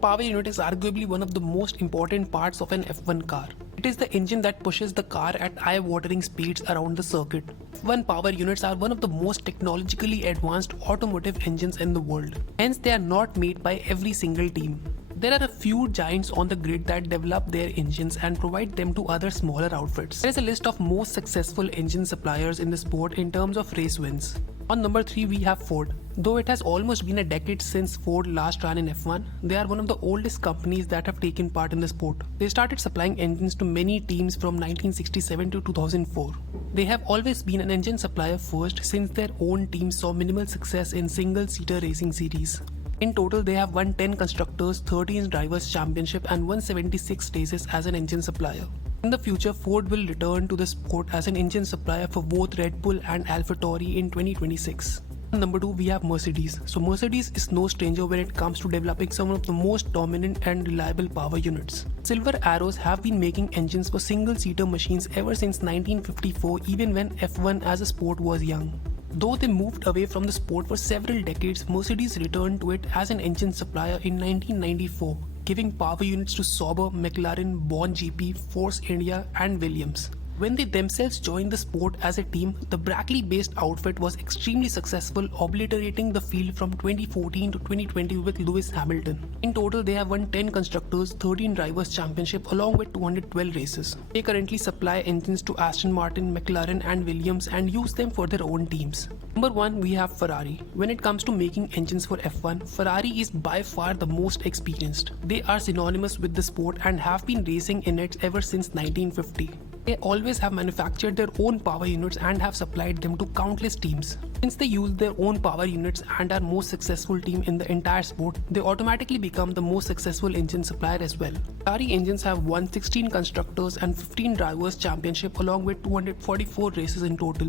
Power unit is arguably one of the most important parts of an F1 car. It is the engine that pushes the car at eye-watering speeds around the circuit. F1 power units are one of the most technologically advanced automotive engines in the world. Hence, they are not made by every single team. There are a few giants on the grid that develop their engines and provide them to other smaller outfits. There is a list of most successful engine suppliers in the sport in terms of race wins. On number 3 we have Ford. Though it has almost been a decade since Ford last ran in F1, they are one of the oldest companies that have taken part in the sport. They started supplying engines to many teams from 1967 to 2004. They have always been an engine supplier first since their own team saw minimal success in single-seater racing series. In total, they have won 10 Constructors, 13 Drivers' Championship and 176 races as an engine supplier. In the future, Ford will return to the sport as an engine supplier for both Red Bull and AlphaTauri in 2026. Number 2 we have Mercedes. So Mercedes is no stranger when it comes to developing some of the most dominant and reliable power units. Silver Arrows have been making engines for single-seater machines ever since 1954, even when F1 as a sport was young. Though they moved away from the sport for several decades, Mercedes returned to it as an engine supplier in 1994, giving power units to Sauber, McLaren, Bond GP, Force India and Williams. When they themselves joined the sport as a team, the Brackley-based outfit was extremely successful, obliterating the field from 2014 to 2020 with Lewis Hamilton. In total, they have won 10 Constructors, 13 Drivers' Championship along with 212 races. They currently supply engines to Aston Martin, McLaren and Williams and use them for their own teams. Number 1 we have Ferrari. When it comes to making engines for F1, Ferrari is by far the most experienced. They are synonymous with the sport and have been racing in it ever since 1950. They always have manufactured their own power units and have supplied them to countless teams. Since they use their own power units and are most successful team in the entire sport, they automatically become the most successful engine supplier as well. Ferrari engines have won 16 Constructors and 15 Drivers' Championship along with 244 races in total.